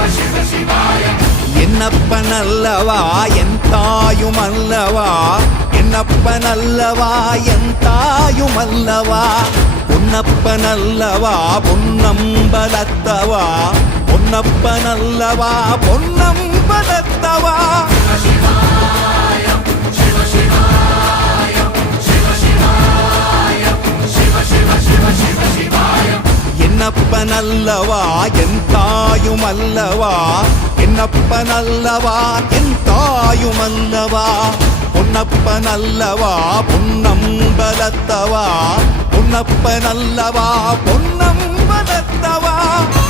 என்னப்பனல்லவா என் தாயுமல்லவா, என்னப்பனல்லவா என் தாயுமல்லவா, பொன்னப்பனல்லவா பொன்னம்பலத்தவா, பொன்னப்பனல்லவா பொன்னம்பலத்தவா. என்னப்பனல்லவா என் தாயுமல்லவா, என்னப்பனல்லவா என் தாயுமல்லவா, பொன்னப்பனல்லவா பொன்னம்பலத்தவா, பொன்னப்பனல்லவா பொன்னம்பலத்தவா.